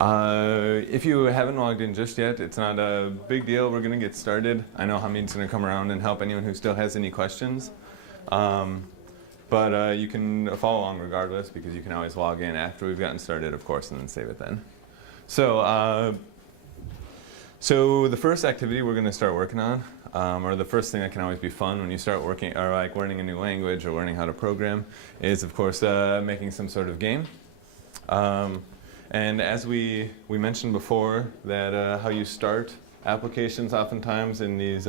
If you haven't logged in just yet, it's not a big deal. We're going to get started. I know Hamid's going to come around and help anyone who still has any questions. But you can follow along regardless because you can always log in after we've gotten started, of course, and then save it then. So the first activity we're going to start working on, or the first thing that can always be fun when you start working, or like learning a new language or learning how to program, is of course making some sort of game. And as we mentioned before, that how you start applications oftentimes in these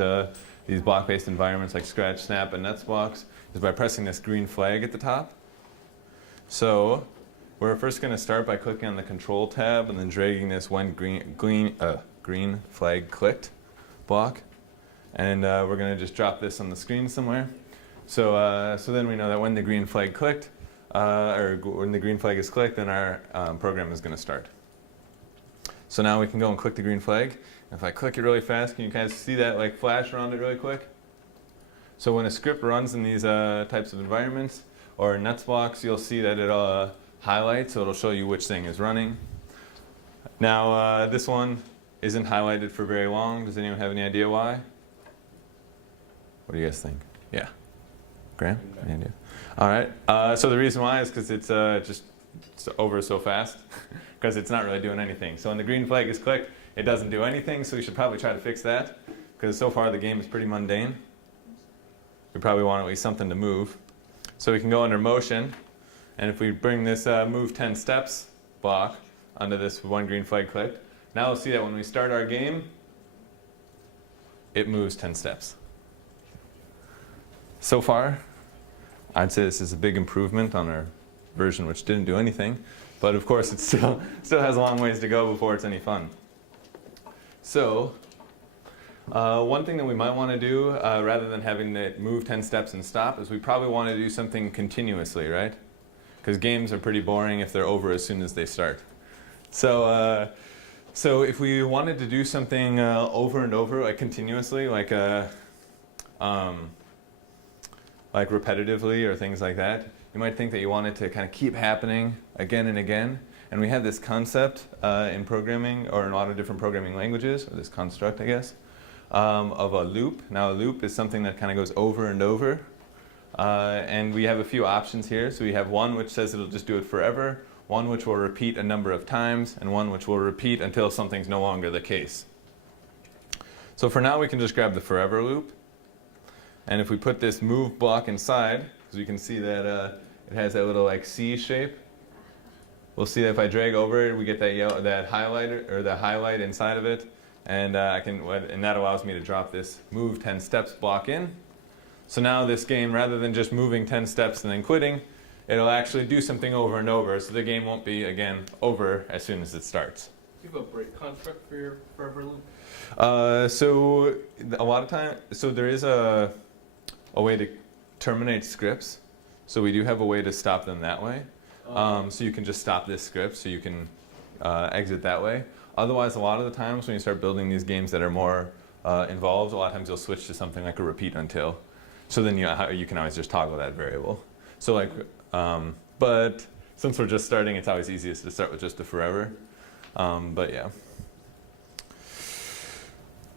block-based environments like Scratch, Snap, and NetsBlocks is by pressing this green flag at the top. So we're first going to start by clicking on the Control tab and then dragging this when green flag clicked block. And we're going to just drop this on the screen somewhere. So then we know that when the green flag clicked, or when the green flag is clicked, then our program is going to start. So now we can go and click the green flag. If I click it really fast, can you guys see that like flash around it really quick? So when a script runs in these types of environments, or NetsBlocks, you'll see that it'll highlight, so it'll show you which thing is running. Now this one isn't highlighted for very long. Does anyone have any idea why? What do you guys think? Yeah. Graham? Any idea? All right. So the reason why is because it's just over so fast, because it's not really doing anything. So when the green flag is clicked, it doesn't do anything. So we should probably try to fix that, because so far the game is pretty mundane. We probably want at least something to move. So we can go under motion, and if we bring this move 10 steps block under this one green flag clicked, now we'll see that when we start our game, it moves 10 steps. So far, I'd say this is a big improvement on our version which didn't do anything, but of course it still has a long ways to go before it's any fun. So one thing that we might want to do, rather than having it move 10 steps and stop, is we probably want to do something continuously, right? Because games are pretty boring if they're over as soon as they start. So if we wanted to do something over and over, like continuously, like repetitively or things like that, you might think that you want it to kind of keep happening again and again. And we have this concept in programming, or in a lot of different programming languages, or this construct, I guess, of a loop. Now a loop is something that kind of goes over and over. And we have a few options here. So we have one which says it'll just do it forever, one which will repeat a number of times, and one which will repeat until something's no longer the case. So for now we can just grab the forever loop. And if we put this move block inside, because we can see that it has that little like C shape, we'll see that if I drag over it, we get that yellow, that highlighter, or the highlight inside of it, and and that allows me to drop this move 10 steps block in. So now this game, rather than just moving 10 steps and then quitting, it'll actually do something over and over, so the game won't be again over as soon as it starts. Do you have a break construct for your forever loop? So a lot of time, so there is a way to terminate scripts. So we do have a way to stop them that way. So you can just stop this script, so you can exit that way. Otherwise, a lot of the times when you start building these games that are more involved, a lot of times you'll switch to something like a repeat until. So then you can always just toggle that variable. So like, but since we're just starting, it's always easiest to start with just the forever. But yeah.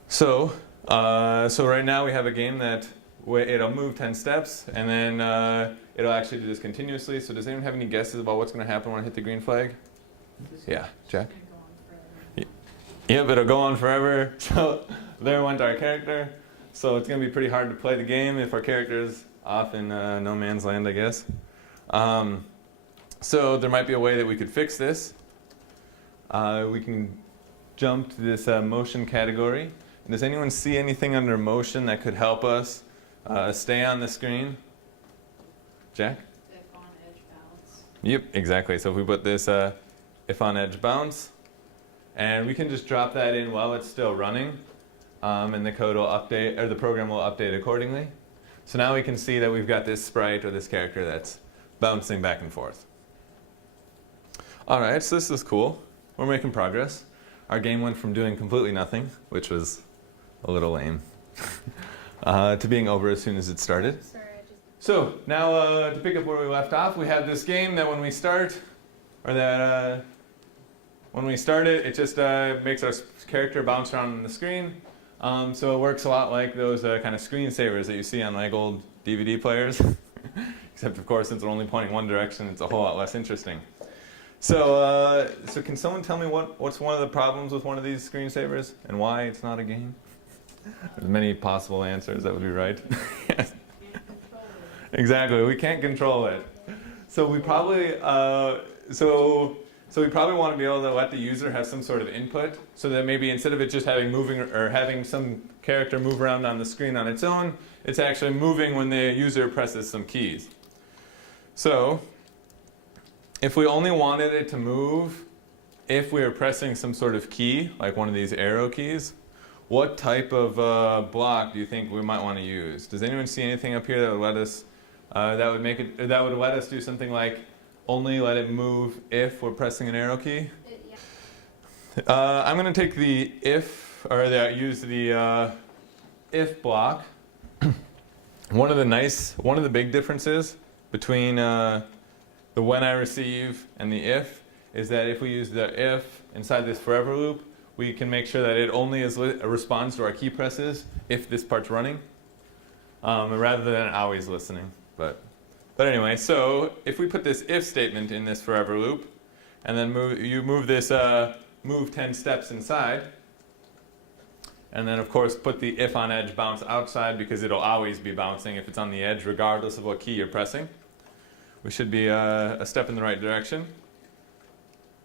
So right now we have a game that it'll move 10 steps, and then it'll actually do this continuously. So does anyone have any guesses about what's going to happen when I hit the green flag? Yeah, Jack? Yep, it'll go on forever. So there went our character. So it's going to be pretty hard to play the game if our character is off in no man's land, I guess. So there might be a way that we could fix this. We can jump to this motion category. And does anyone see anything under motion that could help us stay on the screen? Jack? If on edge bounce. Yep, exactly. So if we put this if on edge bounce, and we can just drop that in while it's still running, and the code will update, or the program will update accordingly. So now we can see that we've got this sprite or this character that's bouncing back and forth. All right, so this is cool. We're making progress. Our game went from doing completely nothing, which was a little lame, to being over as soon as it started. So now to pick up where we left off, we have this game that when we start, or that when we start it, it just makes our character bounce around on the screen. So it works a lot like those kind of screensavers that you see on like old DVD players. Except of course, since they're only pointing one direction, it's a whole lot less interesting. So, so can someone tell me what's one of the problems with one of these screensavers and why it's not a game? There's many possible answers that would be right. Yes. Exactly, we can't control it. So we probably so we probably want to be able to let the user have some sort of input, so that maybe instead of it just having moving or having some character move around on the screen on its own, it's actually moving when the user presses some keys. So if we only wanted it to move if we were pressing some sort of key, like one of these arrow keys, what type of block do you think we might want to use? Does anyone see anything up here that would let us that would let us do something like only let it move if we're pressing an arrow key? Yeah. I'm going to take the if, or use the if block. One of the big differences between the when I receive and the if is that if we use the if inside this forever loop, we can make sure that it only responds to our key presses if this part's running, rather than always listening. But anyway, so if we put this if statement in this forever loop, and then move this move 10 steps inside, and then of course put the if on edge bounce outside because it'll always be bouncing if it's on the edge regardless of what key you're pressing. We should be a step in the right direction.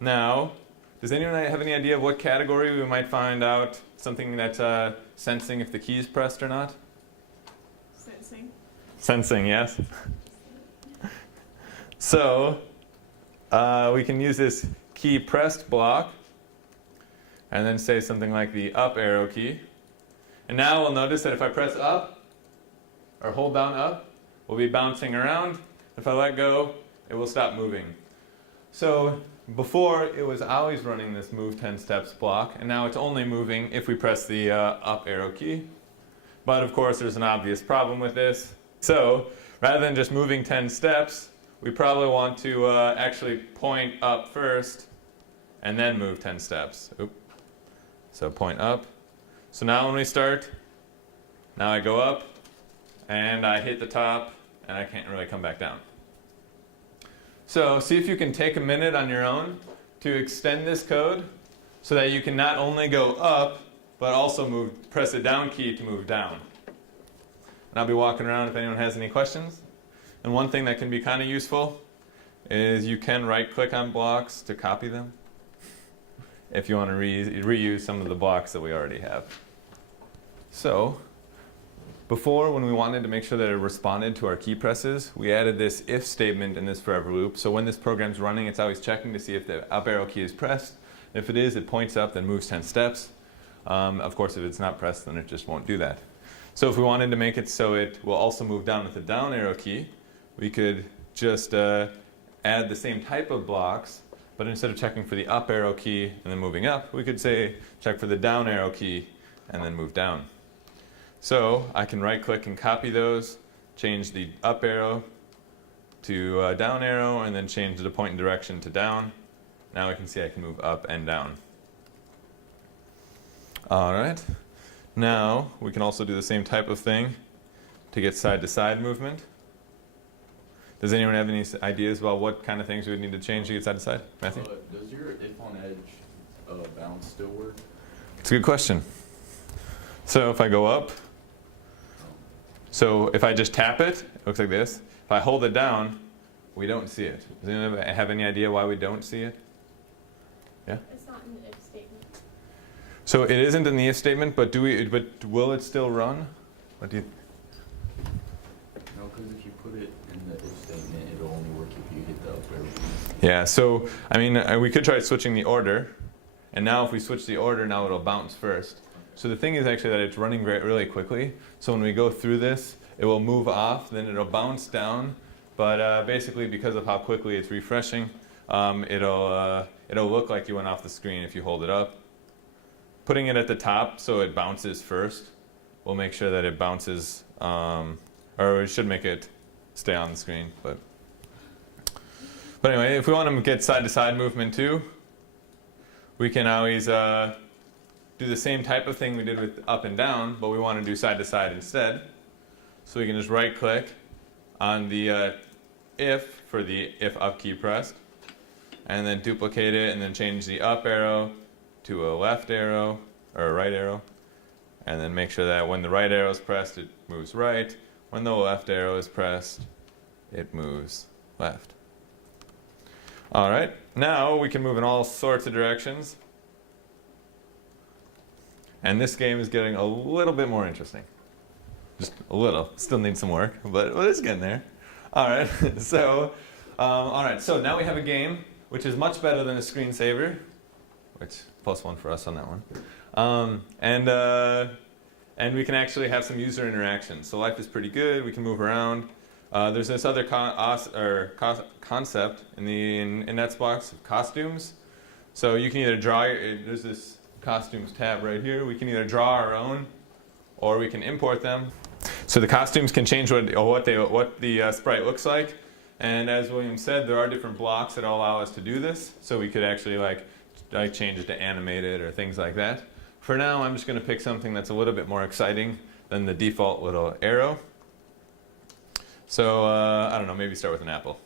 Now, does anyone have any idea of what category we might find out something that's sensing if the key is pressed or not? Sensing. Sensing, yes. So we can use this key pressed block and then say something like the up arrow key. And now we'll notice that if I press up or hold down up, we'll be bouncing around. If I let go, it will stop moving. So before, it was always running this move 10 steps block, and now it's only moving if we press the up arrow key. But of course, there's an obvious problem with this. So rather than just moving 10 steps, we probably want to actually point up first and then move 10 steps. Oop. So point up. So now when we start, now I go up and I hit the top and I can't really come back down. So see if you can take a minute on your own to extend this code so that you can not only go up but also press the down key to move down. And I'll be walking around if anyone has any questions. And one thing that can be kind of useful is you can right click on blocks to copy them if you want to reuse some of the blocks that we already have. So before, when we wanted to make sure that it responded to our key presses, we added this if statement in this forever loop. So when this program's running, it's always checking to see if the up arrow key is pressed. If it is, it points up, then moves 10 steps. Of course, if it's not pressed, then it just won't do that. So if we wanted to make it so it will also move down with the down arrow key, we could just add the same type of blocks, but instead of checking for the up arrow key and then moving up, we could say check for the down arrow key and then move down. So I can right click and copy those, change the up arrow to down arrow, and then change the point and direction to down. Now I can see I can move up and down. All right. Now we can also do the same type of thing to get side to side movement. Does anyone have any ideas about what kind of things we would need to change to get side to side? Matthew? Does your if on edge bounce still work? It's a good question. So if I go up, so if I just tap it, it looks like this. If I hold it down, we don't see it. Does anyone have any idea why we don't see it? Yeah? It's not in the if statement. So it isn't in the if statement, but will it still run? What do you? No, because if you put it in the if statement, it'll only work if you hit the up arrow. Yeah, so I mean, we could try switching the order, and now if we switch the order, now it'll bounce first. So the thing is actually that it's running really quickly. So when we go through this, it will move off, then it'll bounce down. But basically, because of how quickly it's refreshing, it'll look like you went off the screen if you hold it up. Putting it at the top so it bounces first will make sure that it bounces, or we should make it stay on the screen. But anyway, if we want to get side-to-side movement too, we can always do the same type of thing we did with up and down, but we want to do side to side instead. So we can just right click on the if for the if up key pressed, and then duplicate it and then change the up arrow to a left arrow or a right arrow, and then make sure that when the right arrow is pressed it moves right, when the left arrow is pressed it moves left. Alright, now we can move in all sorts of directions. And this game is getting a little bit more interesting. Just a little. Still needs some work, but it's getting there. Alright, so now we have a game which is much better than a screensaver, which +1 for us on that one. And we can actually have some user interaction. So life is pretty good. We can move around. There's this other concept in Netsbox of costumes. So you can either draw, there's this costumes tab right here. We can either draw our own or we can import them. So the costumes can change what the sprite looks like. And as William said, there are different blocks that allow us to do this. So we could actually like change it to animated or things like that. For now, I'm just going to pick something that's a little bit more exciting than the default little arrow. So, I don't know, maybe start with an apple.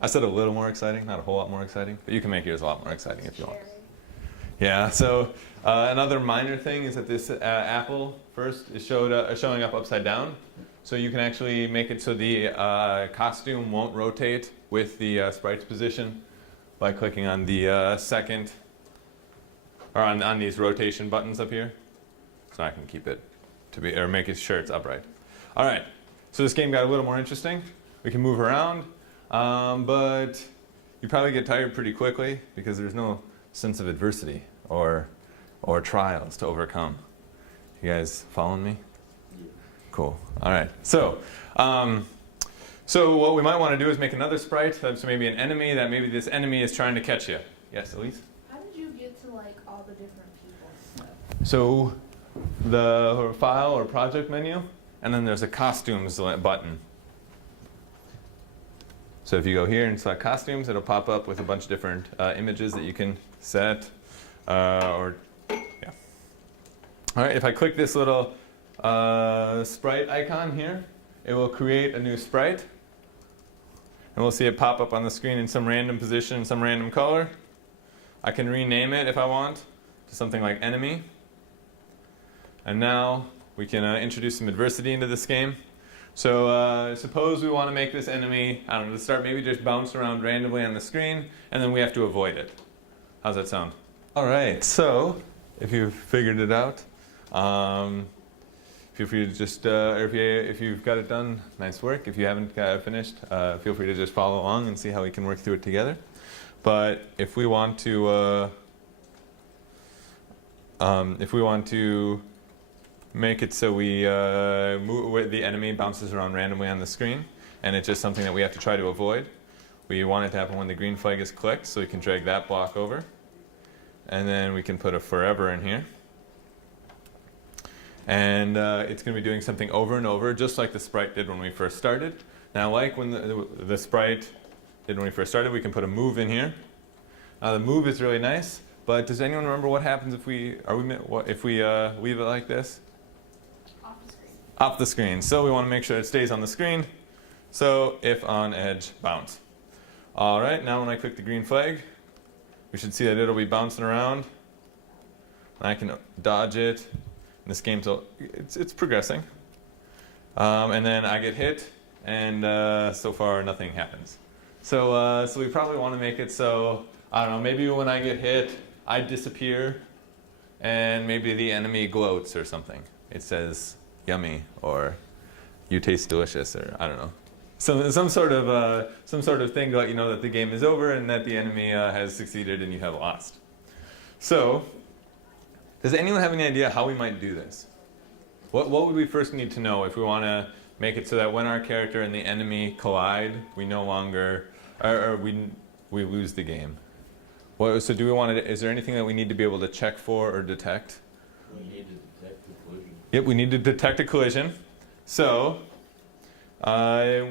I said a little more exciting, not a whole lot more exciting, but you can make yours a lot more exciting if you want. Yeah, so another minor thing is that this apple first is showing up upside down. So you can actually make it so the costume won't rotate with the sprite's position by clicking on the second, or on these rotation buttons up here. So I can keep it to be, or make it sure it's upright. All right. So this game got a little more interesting. We can move around, but you probably get tired pretty quickly because there's no sense of adversity or trials to overcome. You guys following me? Yeah. Cool. All right. So what we might want to do is make another sprite that's maybe an enemy that maybe this enemy is trying to catch you. Yes, Elise? How did you get to like all the different people? So the file or project menu, and then there's a costumes button. So if you go here and select costumes, it'll pop up with a bunch of different images that you can set. Yeah. All right, if I click this little sprite icon here, it will create a new sprite. And we'll see it pop up on the screen in some random position, some random color. I can rename it if I want to something like enemy. And now we can introduce some adversity into this game. So suppose we want to make this enemy, I don't know, to start maybe just bounce around randomly on the screen, and then we have to avoid it. How's that sound? All right, so if you've figured it out, feel free to just, or if you've got it done, nice work. If you haven't got it finished, feel free to just follow along and see how we can work through it together. But if we want to make it so where the enemy bounces around randomly on the screen, and it's just something that we have to try to avoid. We want it to happen when the green flag is clicked, so we can drag that block over. And then we can put a forever in here. And it's going to be doing something over and over, just like the sprite did when we first started. Now, like when the sprite did when we first started, we can put a move in here. The move is really nice, but does anyone remember what happens if we leave it like this? Off the screen. Off the screen. So we want to make sure it stays on the screen. So if on edge, bounce. All right, now when I click the green flag, we should see that it'll be bouncing around. And I can dodge it. And this game's it's progressing. And then I get hit, and so far nothing happens. So we probably want to make it so, I don't know, maybe when I get hit, I disappear, and maybe the enemy gloats or something. It says yummy, or you taste delicious, or I don't know. Some sort of thing to let you know that the game is over and that the enemy has succeeded and you have lost. So, does anyone have any idea how we might do this? What would we first need to know if we want to make it so that when our character and the enemy collide, we no longer, or we lose the game? So do we want to? Is there anything that we need to be able to check for or detect? We need to detect the collision. Yep, we need to detect a collision. So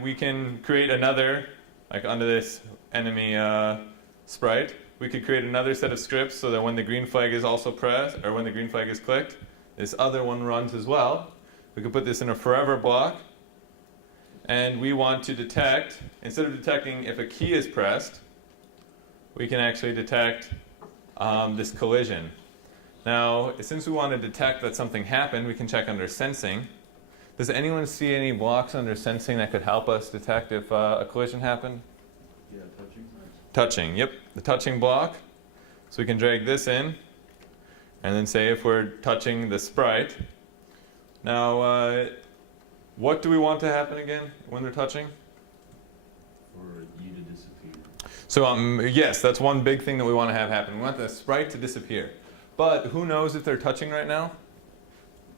we can create another, like under this enemy sprite, we could create another set of scripts so that when the green flag is also pressed, or when the green flag is clicked, this other one runs as well. We could put this in a forever block. And we want to detect, instead of detecting if a key is pressed, we can actually detect this collision. Now, since we want to detect that something happened, we can check under sensing. Does anyone see any blocks under sensing that could help us detect if a collision happened? Yeah, touching. Touching, yep, the touching block. So we can drag this in, and then say if we're touching the sprite. Now, what do we want to happen again when they're touching? For you to disappear. So yes, that's one big thing that we want to have happen. We want the sprite to disappear. But who knows if they're touching right now?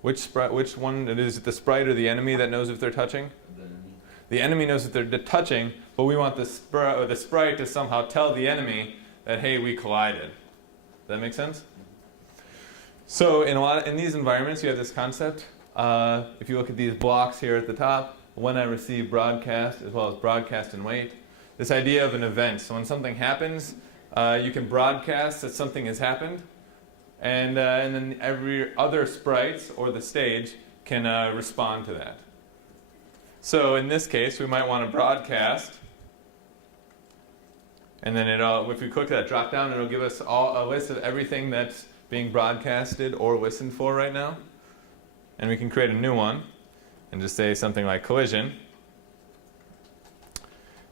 Which sprite? Which one? Is it the sprite or the enemy that knows if they're touching? The enemy. The enemy knows that they're touching, but we want the sprite to somehow tell the enemy that, hey, we collided. Does that make sense? So in these environments, you have this concept. If you look at these blocks here at the top, when I receive broadcast, as well as broadcast and wait, this idea of an event. So when something happens, you can broadcast that something has happened, and then every other sprites or the stage can respond to that. So in this case, we might want to broadcast, and then if we click that drop down, it'll give us a list of everything that's being broadcasted or listened for right now. And we can create a new one and just say something like collision.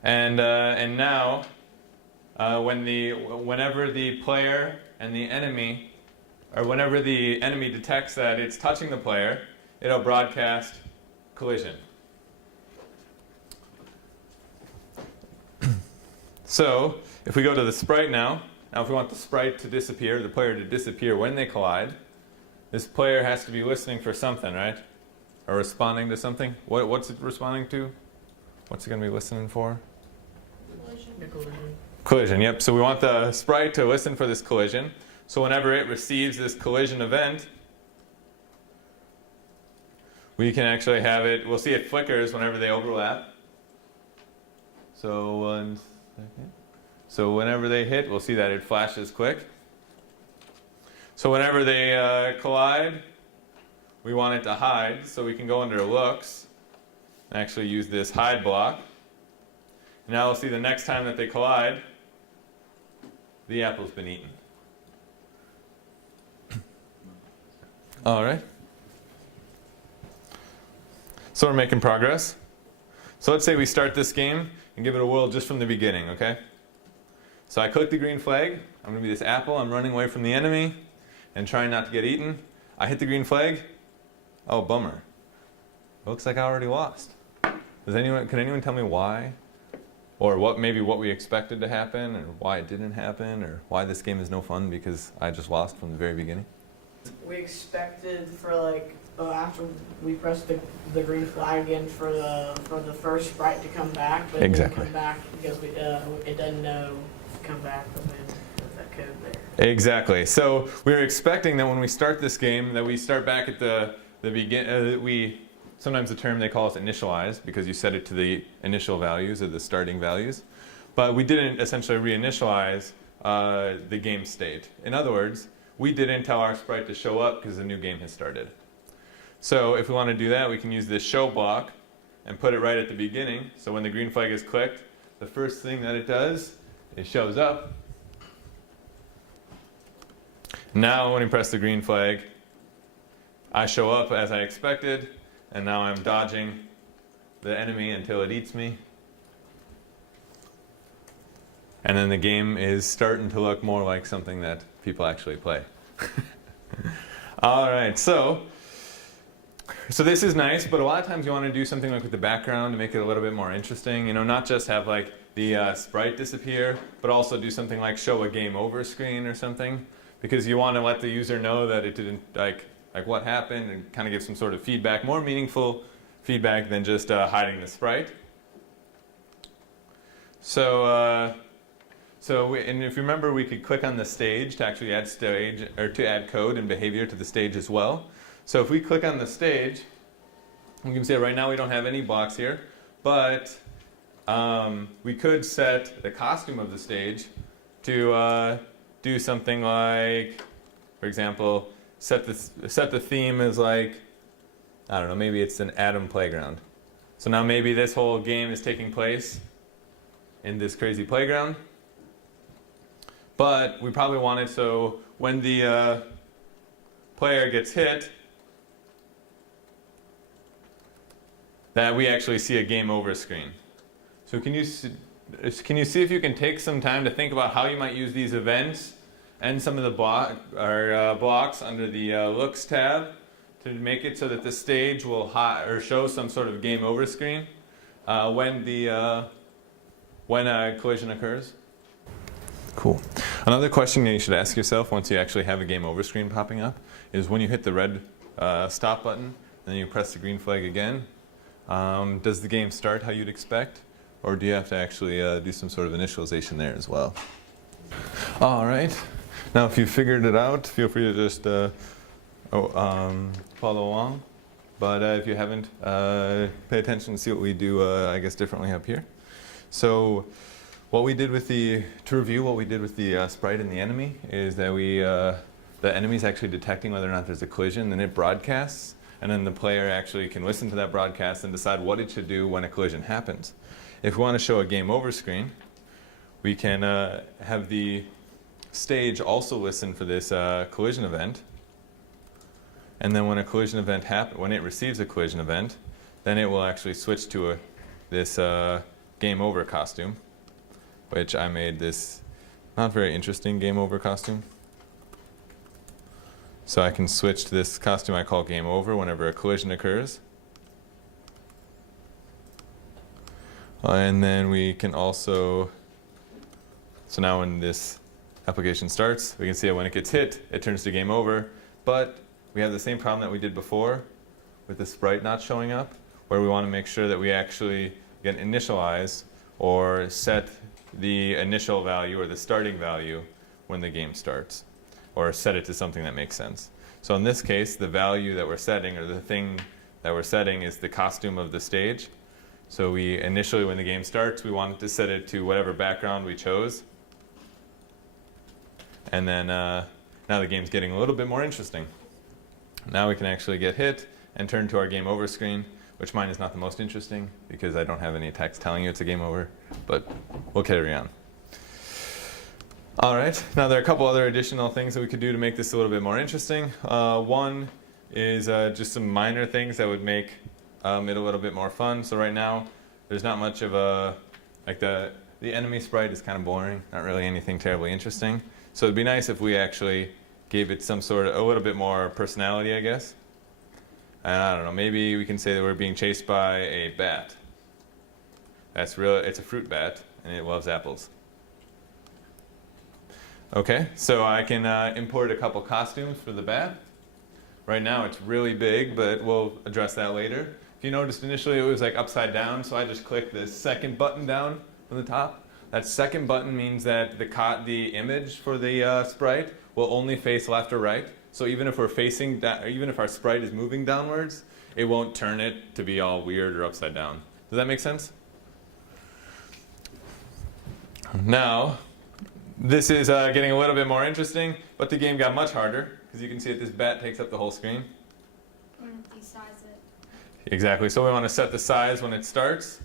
And now, whenever the player and the enemy, or whenever the enemy detects that it's touching the player, it'll broadcast collision. So if we go to the sprite now if we want the sprite to disappear, the player to disappear when they collide, this player has to be listening for something, right? Or responding to something. What's it responding to? What's it going to be listening for? Collision, yep. So we want the sprite to listen for this collision. So whenever it receives this collision event, we can actually have it, we'll see it flickers whenever they overlap. So 1 second. So whenever they hit, we'll see that it flashes quick. So whenever they collide, we want it to hide. So we can go under looks and actually use this hide block. Now we'll see the next time that they collide, the apple's been eaten. All right. So we're making progress. So let's say we start this game and give it a whirl just from the beginning, okay? So I click the green flag. I'm going to be this apple. I'm running away from the enemy and trying not to get eaten. I hit the green flag. Oh, bummer. It looks like I already lost. Can anyone tell me why? Or what we expected to happen, or why it didn't happen, or why this game is no fun because I just lost from the very beginning? We expected for after we pressed the green flag again for the first sprite to come back, but it didn't come back because it doesn't know to come back with that code there. Exactly. So we were expecting that when we start this game, that we start back at the begin. Sometimes the term they call is initialize because you set it to the initial values or the starting values, but we didn't essentially reinitialize the game state. In other words, we didn't tell our sprite to show up because the new game has started. So if we want to do that, we can use this show block and put it right at the beginning. So when the green flag is clicked, the first thing that it does is shows up. Now when we press the green flag, I show up as I expected, and now I'm dodging the enemy until it eats me. And then the game is starting to look more like something that people actually play. All right, so this is nice, but a lot of times you want to do something like with the background to make it a little bit more interesting. You know, not just have like the sprite disappear, but also do something like show a game over screen or something, because you want to let the user know that it didn't like what happened and kind of give some sort of feedback, more meaningful feedback than just hiding the sprite. And if you remember, we could click on the stage to actually add stage or to add code and behavior to the stage as well. So if we click on the stage, we can see right now we don't have any blocks here, but we could set the costume of the stage to do something like, for example, set the theme as like, I don't know, maybe it's an atom playground. So now maybe this whole game is taking place in this crazy playground. But we probably want it so when the player gets hit, that we actually see a game over screen. So can you see if you can take some time to think about how you might use these events and some of the blocks under the looks tab to make it so that the stage will show some sort of game over screen when a collision occurs? Cool. Another question that you should ask yourself once you actually have a game over screen popping up is when you hit the red stop button, then you press the green flag again, does the game start how you'd expect? Or do you have to actually do some sort of initialization there as well? All right. Now, if you figured it out, feel free to just follow along. But if you haven't, pay attention and see what we do, I guess, differently up here. So to review what we did with the sprite and the enemy is that the enemy's actually detecting whether or not there's a collision, then it broadcasts, and then the player actually can listen to that broadcast and decide what it should do when a collision happens. If we want to show a game over screen, we can have the stage also listen for this collision event. And then when a collision event when it receives a collision event, then it will actually switch to this game over costume, which I made this not very interesting game over costume. So I can switch to this costume I call game over whenever a collision occurs. And then we can also, so now when this application starts, we can see that when it gets hit, it turns to game over. But we have the same problem that we did before with the sprite not showing up, where we want to make sure that we actually get initialize or set the initial value or the starting value when the game starts, or set it to something that makes sense. So in this case, the value that we're setting, or the thing that we're setting, is the costume of the stage. So we initially, when the game starts, we wanted to set it to whatever background we chose. And then now the game's getting a little bit more interesting. Now we can actually get hit and turn to our game over screen, which mine is not the most interesting because I don't have any text telling you it's a game over, but we'll carry on. All right, now there are a couple other additional things that we could do to make this a little bit more interesting. One is just some minor things that would make it a little bit more fun. So right now, there's not much of a, like the enemy sprite is kind of boring, not really anything terribly interesting. So it'd be nice if we actually gave it some sort of, a little bit more personality, I guess. And I don't know, maybe we can say that we're being chased by a bat. It's a fruit bat, and it loves apples. Okay, so I can import a couple costumes for the bat. Right now it's really big, but we'll address that later. If you noticed initially it was like upside down, so I just clicked the second button down from the top. That second button means that the image for the sprite will only face left or right. So even if we're facing down, even if our sprite is moving downwards, it won't turn it to be all weird or upside down. Does that make sense? Now, this is getting a little bit more interesting, but the game got much harder because you can see that this bat takes up the whole screen. And desize it. Exactly. So we want to set the size when it starts.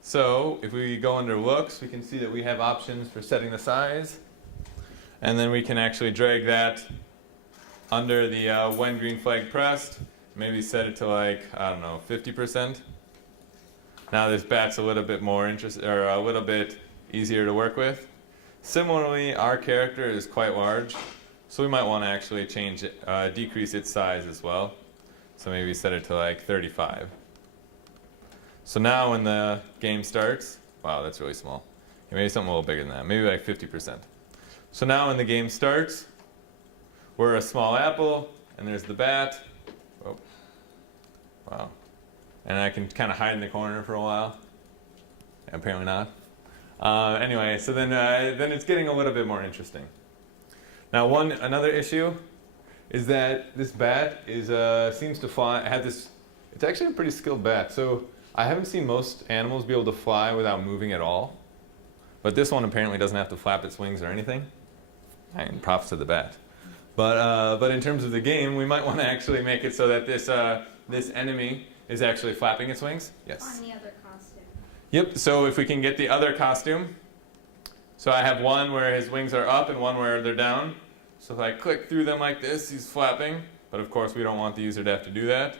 So if we go under looks, we can see that we have options for setting the size. And then we can actually drag that under the when green flag pressed. Maybe set it to like, I don't know, 50%. Now this bat's a little bit more a little bit easier to work with. Similarly, our character is quite large, so we might want to actually decrease its size as well. So maybe set it to like 35. So now when the game starts, wow, that's really small. Maybe something a little bigger than that, maybe like 50%. So now when the game starts, we're a small apple, and there's the bat. Oh, wow. And I can kind of hide in the corner for a while. Apparently not. Anyway, so then it's getting a little bit more interesting. Now another issue is that this bat seems to fly. It's actually a pretty skilled bat. So I haven't seen most animals be able to fly without moving at all. But this one apparently doesn't have to flap its wings or anything. I mean, props to the bat. But in terms of the game, we might want to actually make it so that this enemy is actually flapping its wings. Yes. On the other costume. Yep. So if we can get the other costume, so I have one where his wings are up and one where they're down. So if I click through them like this, he's flapping. But of course, we don't want the user to have to do that.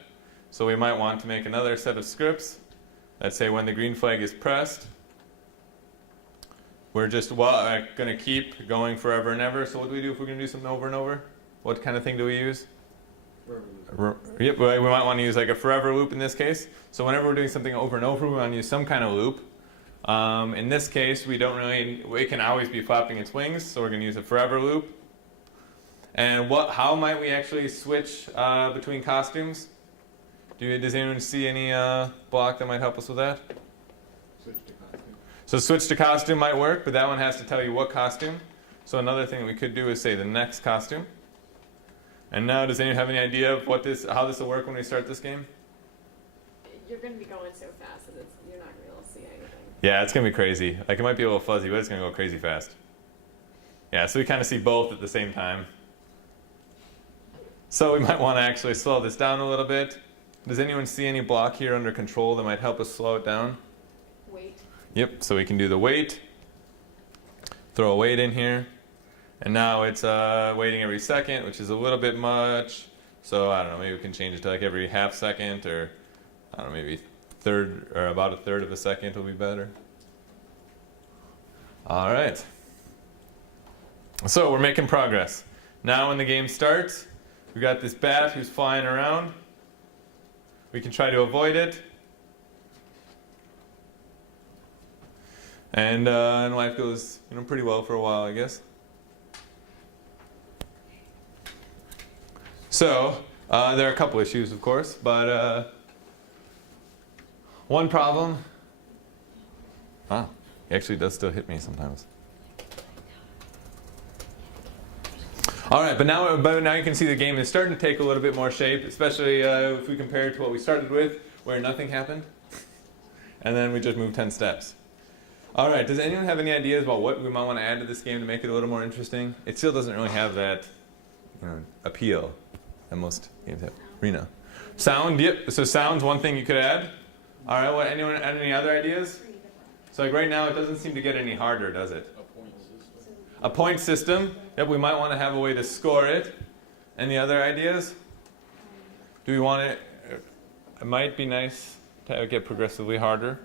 So we might want to make another set of scripts that say when the green flag is pressed, we're just going to keep going forever and ever. So what do we do if we're going to do something over and over? What kind of thing do we use? Yep, we might want to use like a forever loop in this case. So whenever we're doing something over and over, we want to use some kind of loop. In this case, it can always be flapping its wings, so we're going to use a forever loop. And how might we actually switch between costumes? Does anyone see any block that might help us with that? Switch to costume. So switch to costume might work, but that one has to tell you what costume. So another thing we could do is say the next costume. And now, does anyone have any idea of how this will work when we start this game? You're going to be going so fast that you're not going to be able to see anything. Yeah, it's going to be crazy. Like, it might be a little fuzzy, but it's going to go crazy fast. Yeah, so we kind of see both at the same time. So we might want to actually slow this down a little bit. Does anyone see any block here under control that might help us slow it down? Wait. Yep, so we can do the wait. Throw a wait in here. And now it's waiting every second, which is a little bit much. So I don't know, maybe we can change it to like every half second, or I don't know, maybe about a third of a second will be better. All right. So we're making progress. Now when the game starts, we got this bat who's flying around. We can try to avoid it. And life goes pretty well for a while, I guess. So there are a couple issues, of course, but one problem. Ah, he actually does still hit me sometimes. All right, but now you can see the game is starting to take a little bit more shape, especially if we compare it to what we started with, where nothing happened, and then we just moved 10 steps. All right, does anyone have any ideas about what we might want to add to this game to make it a little more interesting? It still doesn't really have that appeal that most games have. Rena. Sound, yep. So sound's one thing you could add. All right, anyone add any other ideas? So like right now, it doesn't seem to get any harder, does it? A point system. Yep, we might want to have a way to score it. Any other ideas? Do we want it? It might be nice to get progressively harder.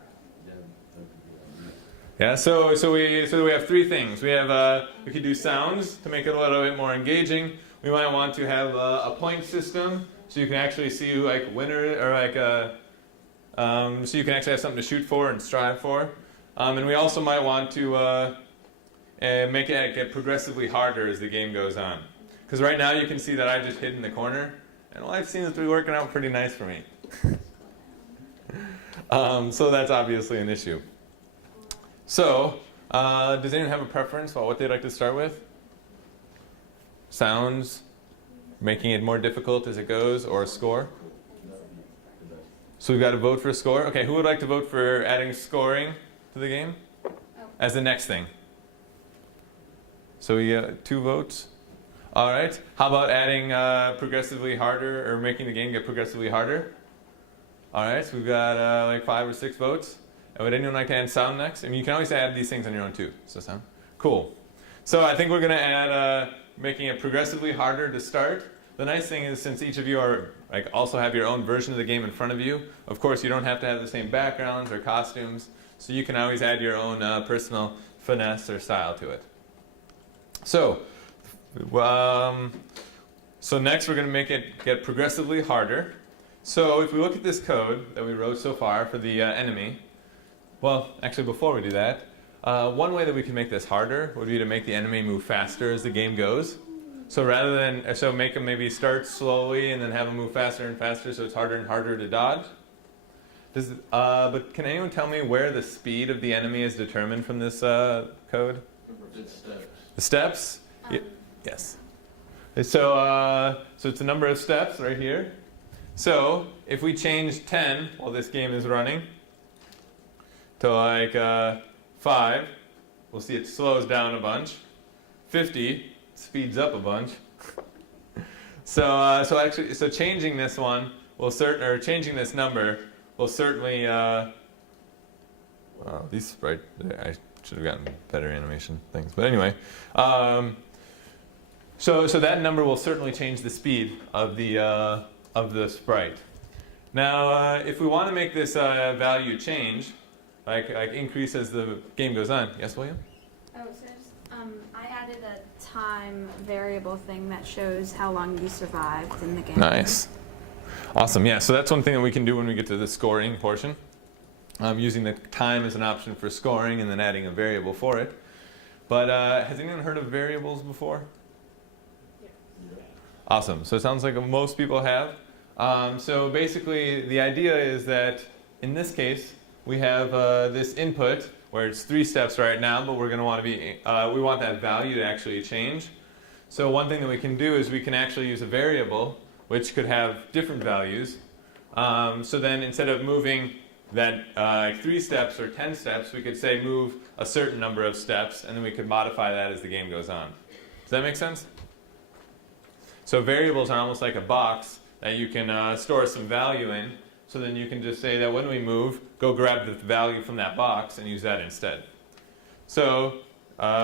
Yeah. So we have three things. We have we could do sounds to make it a little bit more engaging. We might want to have a point system, so you can actually see like winner or like so you can actually have something to shoot for and strive for. And we also might want to make it get progressively harder as the game goes on. Because right now you can see that I just hid in the corner, and life seems to be working out pretty nice for me. So that's obviously an issue. So, does anyone have a preference about what they'd like to start with? Sounds, making it more difficult as it goes, or a score? So we've got to vote for a score. Okay, who would like to vote for adding scoring to the game as the next thing? So we get 2 votes. All right. How about adding progressively harder, or making the game get progressively harder? All right. So we've got like 5 or 6 votes. And would anyone like to add sound next? I mean, you can always add these things on your own too. So sound. Cool. So I think we're going to add making it progressively harder to start. The nice thing is, since each of you are also have your own version of the game in front of you, of course you don't have to have the same backgrounds or costumes. So you can always add your own personal finesse or style to it. So, so next we're going to make it get progressively harder. So if we look at this code that we wrote so far for the enemy, well, actually before we do that, one way that we can make this harder would be to make the enemy move faster as the game goes. So rather than, make them maybe start slowly and then have them move faster and faster, so it's harder and harder to dodge. But can anyone tell me where the speed of the enemy is determined from this code? The steps? Yes. So it's a number of steps right here. So if we change 10 while this game is running to 5, we'll see it slows down a bunch. 50 speeds up a bunch. So changing this one will changing this number will certainly. Wow, these sprite. I should have gotten better animation things, but anyway. So that number will certainly change the speed of the sprite. Now, if we want to make this value change, like increase as the game goes on. Yes, William? Oh, so I added a time variable thing that shows how long you survived in the game. Nice. Awesome. Yeah, so that's one thing that we can do when we get to the scoring portion. Using the time as an option for scoring and then adding a variable for it. But has anyone heard of variables before? Awesome. So it sounds like most people have. So basically, the idea is that in this case, we have this input where it's 3 steps right now, but we're going to want to be, we want that value to actually change. So one thing that we can do is we can actually use a variable which could have different values. So then instead of moving that 3 steps or 10 steps, we could say move a certain number of steps, and then we could modify that as the game goes on. Does that make sense? So variables are almost like a box that you can store some value in. So then you can just say that when we move, go grab the value from that box and use that instead. So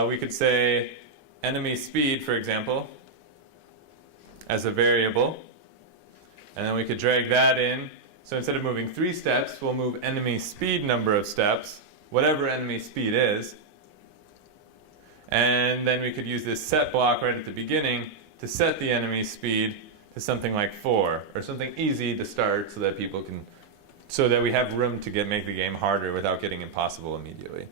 we could say enemy speed, for example, as a variable. And then we could drag that in. So instead of moving 3 steps, we'll move enemy speed number of steps, whatever enemy speed is. And then we could use this set block right at the beginning to set the enemy speed to something like 4, or something easy to start so that people can, so that we have room to make the game harder without getting impossible immediately.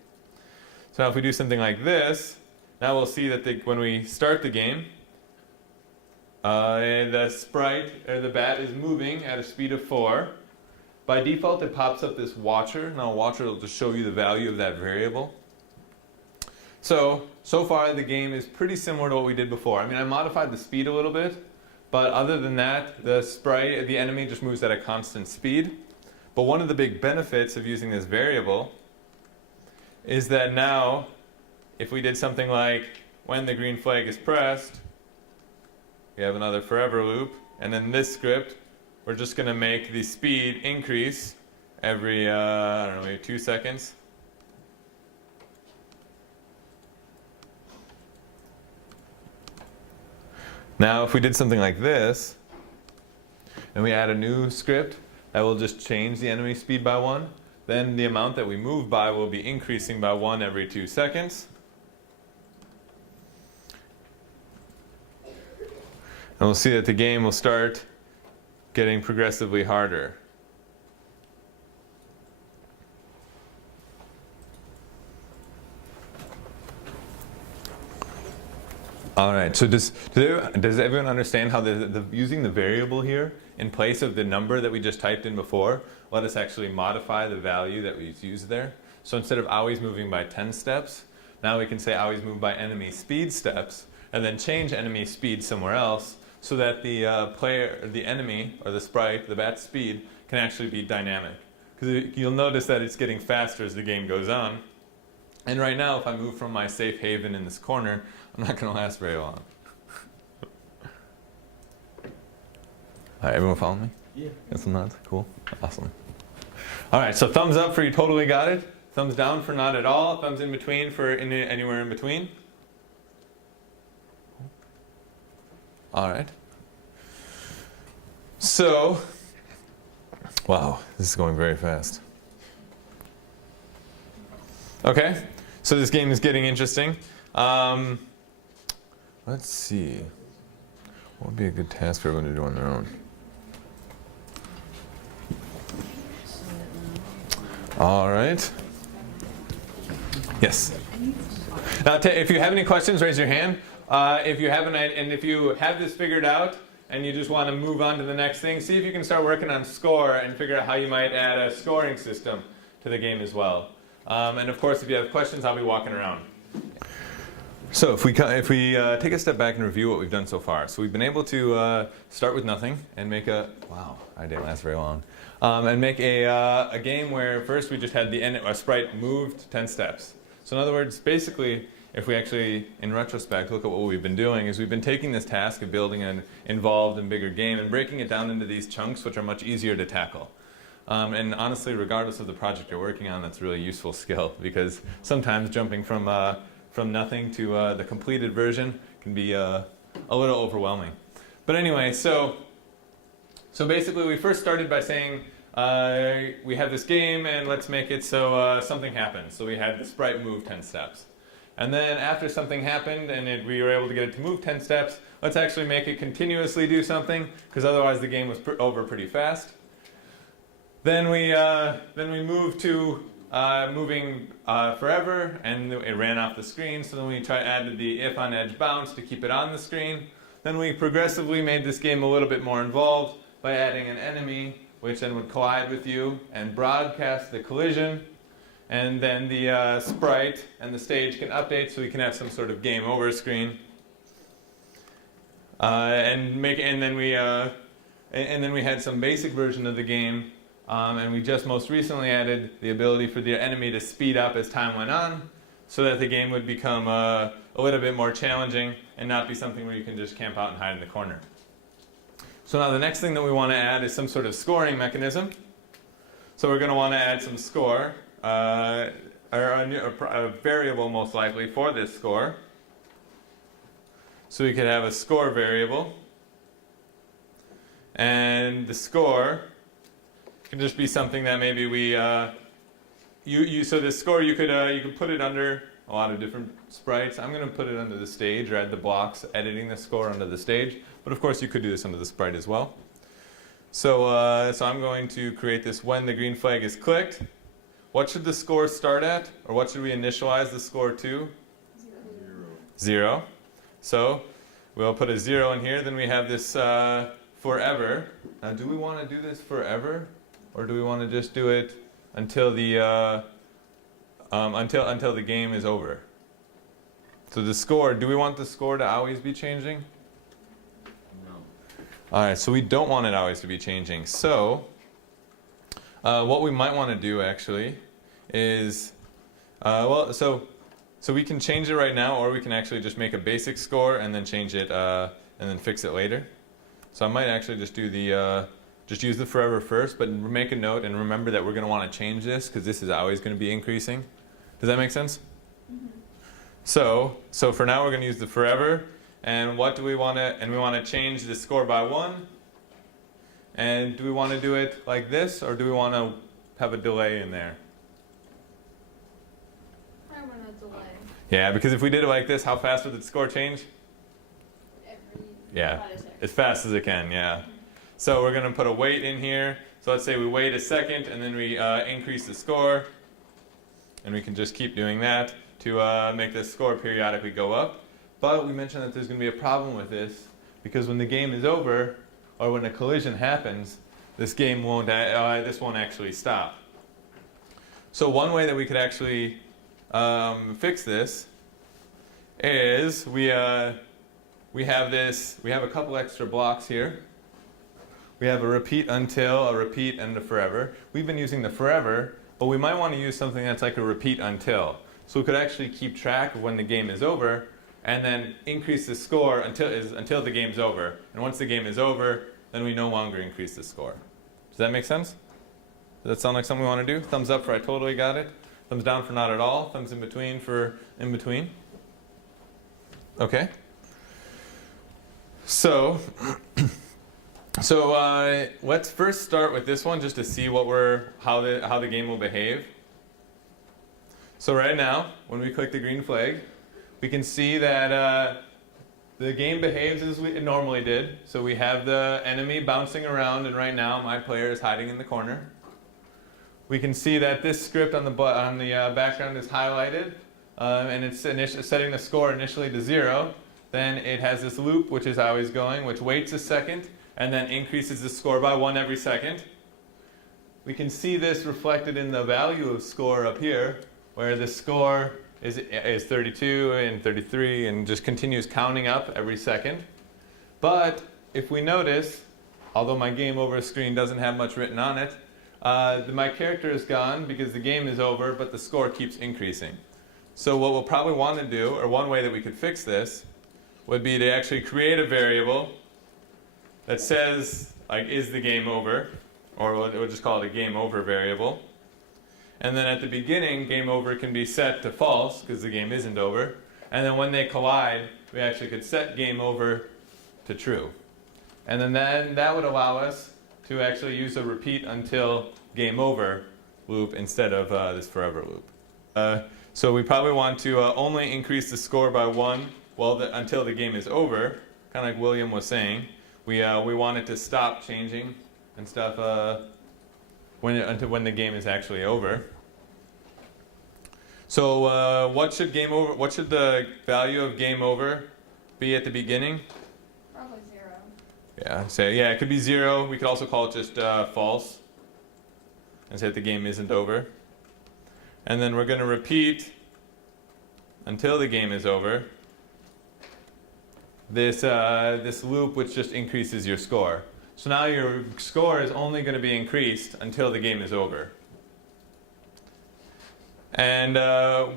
So now if we do something like this, now we'll see that when we start the game, the sprite, or the bat, is moving at a speed of 4. By default, it pops up this watcher. Now a watcher will just show you the value of that variable. So far the game is pretty similar to what we did before. I mean, I modified the speed a little bit, but other than that, the sprite, the enemy, just moves at a constant speed. But one of the big benefits of using this variable is that now, if we did something like when the green flag is pressed, we have another forever loop, and then this script, we're just going to make the speed increase every, I don't know, maybe 2 seconds. Now, if we did something like this, and we add a new script that will just change the enemy speed by 1, then the amount that we move by will be increasing by 1 every 2 seconds. And we'll see that the game will start getting progressively harder. All right, so does everyone understand how using the variable here in place of the number that we just typed in before let us actually modify the value that we used there? So instead of always moving by 10 steps, now we can say always move by enemy speed steps, and then change enemy speed somewhere else so that the the enemy, or the sprite, the bat's speed, can actually be dynamic. Because you'll notice that it's getting faster as the game goes on. And right now, if I move from my safe haven in this corner, I'm not going to last very long. All right, everyone follow me? Yeah. Yes, I'm not? Cool. Awesome. All right, so thumbs up for you totally got it. Thumbs down for not at all. Thumbs in between for anywhere in between. All right. So, wow, this is going very fast. Okay, so this game is getting interesting. Let's see. What would be a good task for everyone to do on their own? All right. Yes. Now, if you have any questions, raise your hand. If you haven't, and if you have this figured out and you just want to move on to the next thing, see if you can start working on score and figure out how you might add a scoring system to the game as well. And of course, if you have questions, I'll be walking around. So if we take a step back and review what we've done so far. So we've been able to start with nothing and make a, wow, I didn't last very long. And make a game where first we just had a sprite moved 10 steps. So in other words, basically, if we actually, in retrospect, look at what we've been doing, is we've been taking this task of building an involved and bigger game and breaking it down into these chunks, which are much easier to tackle. And honestly, regardless of the project you're working on, that's a really useful skill, because sometimes jumping from nothing to the completed version can be a little overwhelming. But anyway, so basically we first started by saying we have this game and let's make it so something happens. So we had the sprite move 10 steps. And then after something happened and we were able to get it to move 10 steps, let's actually make it continuously do something, because otherwise the game was over pretty fast. Then we moved to moving forever, and it ran off the screen. So then we added the if on edge bounce to keep it on the screen. Then we progressively made this game a little bit more involved by adding an enemy, which then would collide with you and broadcast the collision. And then the sprite and the stage can update, so we can have some sort of game over screen. And then we had some basic version of the game, and we just most recently added the ability for the enemy to speed up as time went on, so that the game would become a little bit more challenging and not be something where you can just camp out and hide in the corner. So now the next thing that we want to add is some sort of scoring mechanism. So we're going to want to add some score. Or a variable most likely for this score. So we could have a score variable, and the score can just be something that maybe we so this score you could put it under a lot of different sprites. I'm going to put it under the stage, or add the blocks editing the score under the stage, but of course you could do this under the sprite as well. So so I'm going to create this when the green flag is clicked. What should the score start at? Or what should we initialize the score to? 0. So we'll put a 0 in here. Then we have this forever. Now, do we want to do this forever? Or do we want to just do it until the until the game is over? So the score, do we want the score to always be changing? No. All right, so we don't want it always to be changing. So what we might want to do actually is, so we can change it right now, or we can actually just make a basic score and then change it and then fix it later. So I might actually just do just use the forever first, but make a note and remember that we're going to want to change this, because this is always going to be increasing. Does that make sense? Mm-hmm. So for now we're going to use the forever, and what do we want to? And we want to change the score by 1. And do we want to do it like this, or do we want to have a delay in there? I want a delay. Yeah, because if we did it like this, how fast would the score change? Yeah, 5 to 6. as fast as it can, yeah. So we're going to put a wait in here. So let's say we wait a second, and then we increase the score. And we can just keep doing that to make the score periodically go up. But we mentioned that there's going to be a problem with this, because when the game is over, or when a collision happens, this game won't actually stop. So one way that we could actually fix this is we have a couple extra blocks here. We have a repeat until, a repeat, and a forever. We've been using the forever, but we might want to use something that's like a repeat until. So we could actually keep track of when the game is over, and then increase the score until the game's over. And once the game is over, then we no longer increase the score. Does that make sense? Does that sound like something we want to do? Thumbs up for I totally got it. Thumbs down for not at all. Thumbs in between for in between. Okay. So let's first start with this one just to see how the game will behave. So right now, when we click the green flag, we can see that the game behaves as it normally did. So we have the enemy bouncing around, and right now my player is hiding in the corner. We can see that this script on the background is highlighted, and it's setting the score initially to 0. Then it has this loop, which is always going, which waits a second, and then increases the score by 1 every second. We can see this reflected in the value of score up here, where the score is 32 and 33 and just continues counting up every second. But if we notice, although my game over screen doesn't have much written on it, my character is gone because the game is over, but the score keeps increasing. So what we'll probably want to do, or one way that we could fix this, would be to actually create a variable that says, like, is the game over? Or we'll just call it a game over variable. And then at the beginning, game over can be set to false, because the game isn't over. And then when they collide, we actually could set game over to true. And then that would allow us to actually use a repeat until game over loop instead of this forever loop. So we probably want to only increase the score by 1 until the game is over, kind of like William was saying. We want it to stop changing and stuff until when the game is actually over. So what should the value of game over be at the beginning? Probably 0. Yeah, so yeah, it could be 0. We could also call it just false and say that the game isn't over. And then we're going to repeat until the game is over this loop, which just increases your score. So now your score is only going to be increased until the game is over. And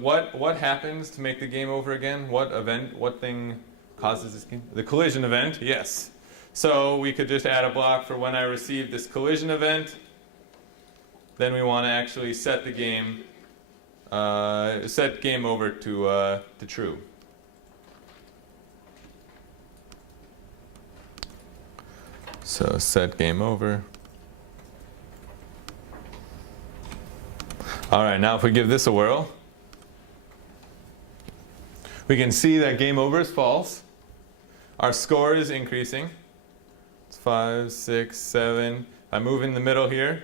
what happens to make the game over again? What thing causes this game? The collision event, yes. So we could just add a block for when I receive this collision event. Then we want to actually set the game, set game over to true. So set game over. All right, now if we give this a whirl, we can see that game over is false. Our score is increasing. It's 5, 6, 7. I move in the middle here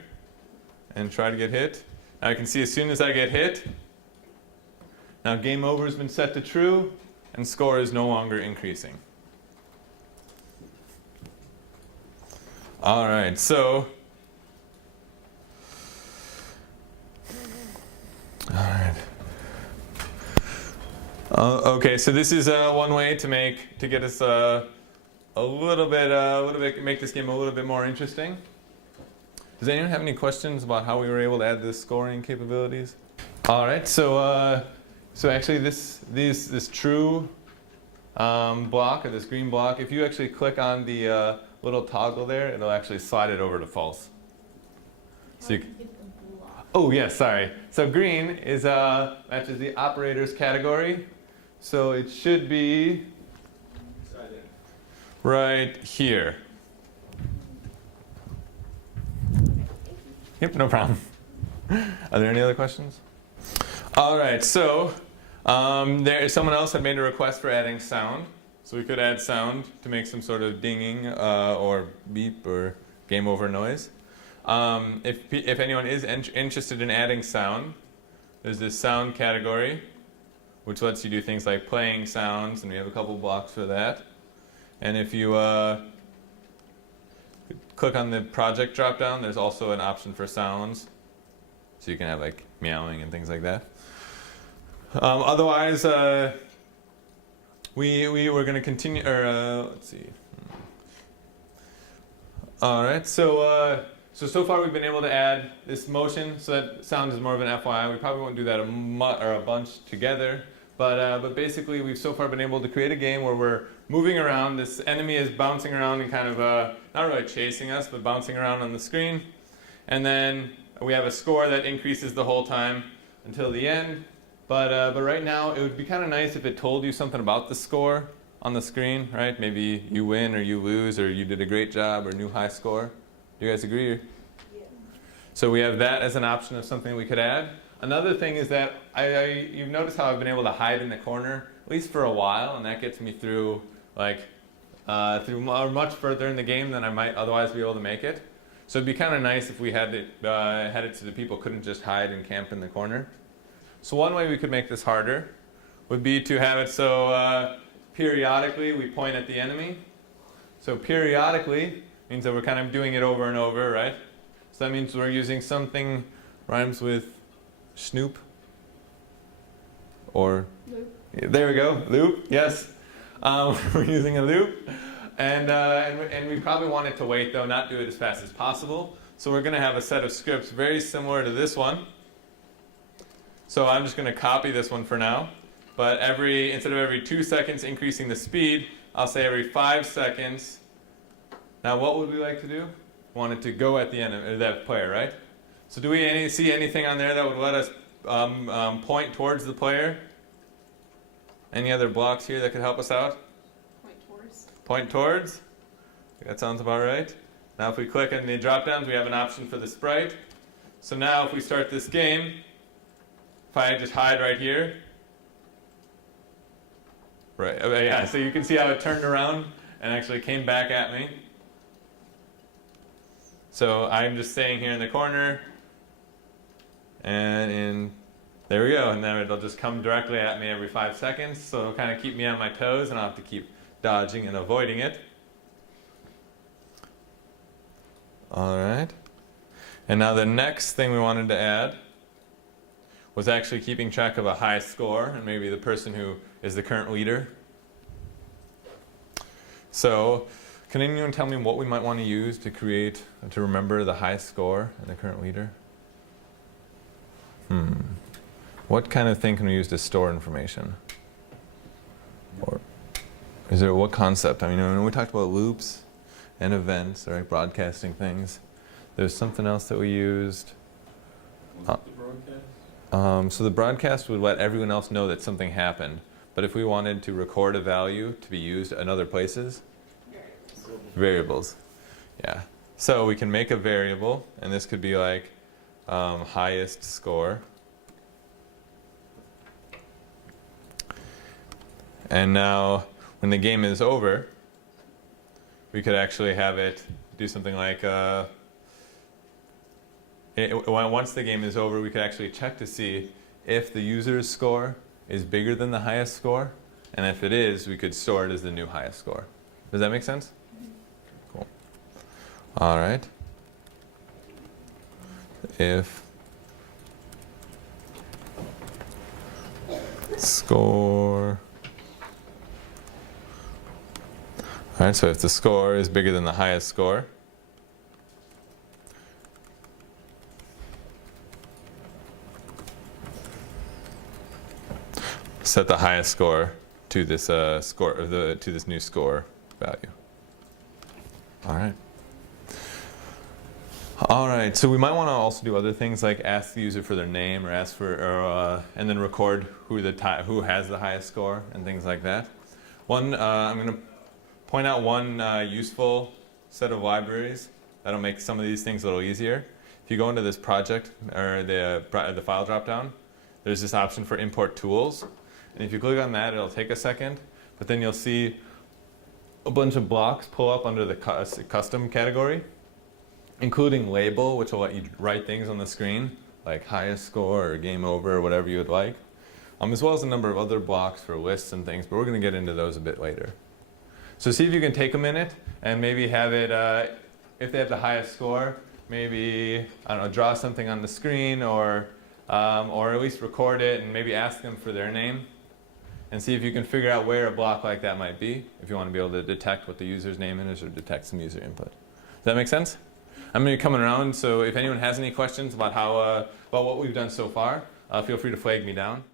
and try to get hit. Now I can see as soon as I get hit, now game over has been set to true and score is no longer increasing. All right, so all right. Okay, so this is one way to get us a little bit make this game a little bit more interesting. Does anyone have any questions about how we were able to add this scoring capabilities? All right, so actually this true block, or this green block, if you actually click on the little toggle there, it'll actually slide it over to false. So oh yes, sorry. So green is matches the operators category. So it should be right here. Yep, no problem. Are there any other questions? All right, so someone else had made a request for adding sound. So we could add sound to make some sort of dinging or beep or game over noise. If anyone is interested in adding sound, there's this sound category, which lets you do things like playing sounds, and we have a couple blocks for that. And if you click on the project drop-down, there's also an option for sounds, so you can have like meowing and things like that. Otherwise, we were going to continue, or let's see. All right, so far we've been able to add this motion, so that sound is more of an FYI. We probably won't do that a bunch together, but basically we've so far been able to create a game where we're moving around. This enemy is bouncing around and kind of not really chasing us, but bouncing around on the screen. And then we have a score that increases the whole time until the end. But right now, it would be kind of nice if it told you something about the score on the screen, right? Maybe you win or you lose or you did a great job or new high score. Do you guys agree? Yeah. So we have that as an option of something we could add. Another thing is that you've noticed how I've been able to hide in the corner, at least for a while, and that gets me through much further in the game than I might otherwise be able to make it. So it'd be kind of nice if we had it so that people couldn't just hide and camp in the corner. So one way we could make this harder would be to have it so periodically we point at the enemy. So periodically means that we're kind of doing it over and over, right? So that means we're using something rhymes with snoop or Loop. there we go, loop. Yes, we're using a loop, and we probably want it to wait though, not do it as fast as possible. So we're going to have a set of scripts very similar to this one. So I'm just going to copy this one for now. But instead of every 2 seconds increasing the speed, I'll say every 5 seconds. Now what would we like to do? Want it to go at the end of that player, right? So do we see anything on there that would let us point towards the player? Any other blocks here that could help us out? Point towards. Point towards? That sounds about right. Now if we click on the drop downs, we have an option for the sprite. So now if we start this game, if I just hide right here, right, okay, yeah, so you can see how it turned around and actually came back at me. So I'm just staying here in the corner, and there we go, and then it'll just come directly at me every 5 seconds, so it'll kind of keep me on my toes, and I'll have to keep dodging and avoiding it. All right. And now the next thing we wanted to add was actually keeping track of a high score and maybe the person who is the current leader. So can anyone tell me what we might want to use to remember the high score and the current leader? What kind of thing can we use to store information? Or what concept? I mean, when we talked about loops and events, right, broadcasting things, there's something else that we used. Was it the broadcast? So the broadcast would let everyone else know that something happened. But if we wanted to record a value to be used in other places, variables. Yeah. So we can make a variable, and this could be like highest score. And now, when the game is over, we could actually have it do something like, once the game is over, we could actually check to see if the user's score is bigger than the highest score. And if it is, we could store it as the new highest score. Does that make sense? Cool. All right. If score. All right, so if the score is bigger than the highest score, set the highest score to this to this new score value. All right. All right. So we might want to also do other things like ask the user for their name, or ask for, and then record who has the highest score and things like that. I'm going to point out one useful set of libraries that'll make some of these things a little easier. If you go into this project or the file dropdown, there's this option for import tools. And if you click on that, it'll take a second, but then you'll see a bunch of blocks pull up under the custom category, including label, which will let you write things on the screen, like highest score or game over or whatever you would like, as well as a number of other blocks for lists and things, but we're going to get into those a bit later. So see if you can take a minute and maybe have it, if they have the highest score, maybe, I don't know, draw something on the screen or at least record it and maybe ask them for their name and see if you can figure out where a block like that might be, if you want to be able to detect what the user's name is or detect some user input. Does that make sense? I'm going to be coming around, so if anyone has any questions about about what we've done so far, feel free to flag me down.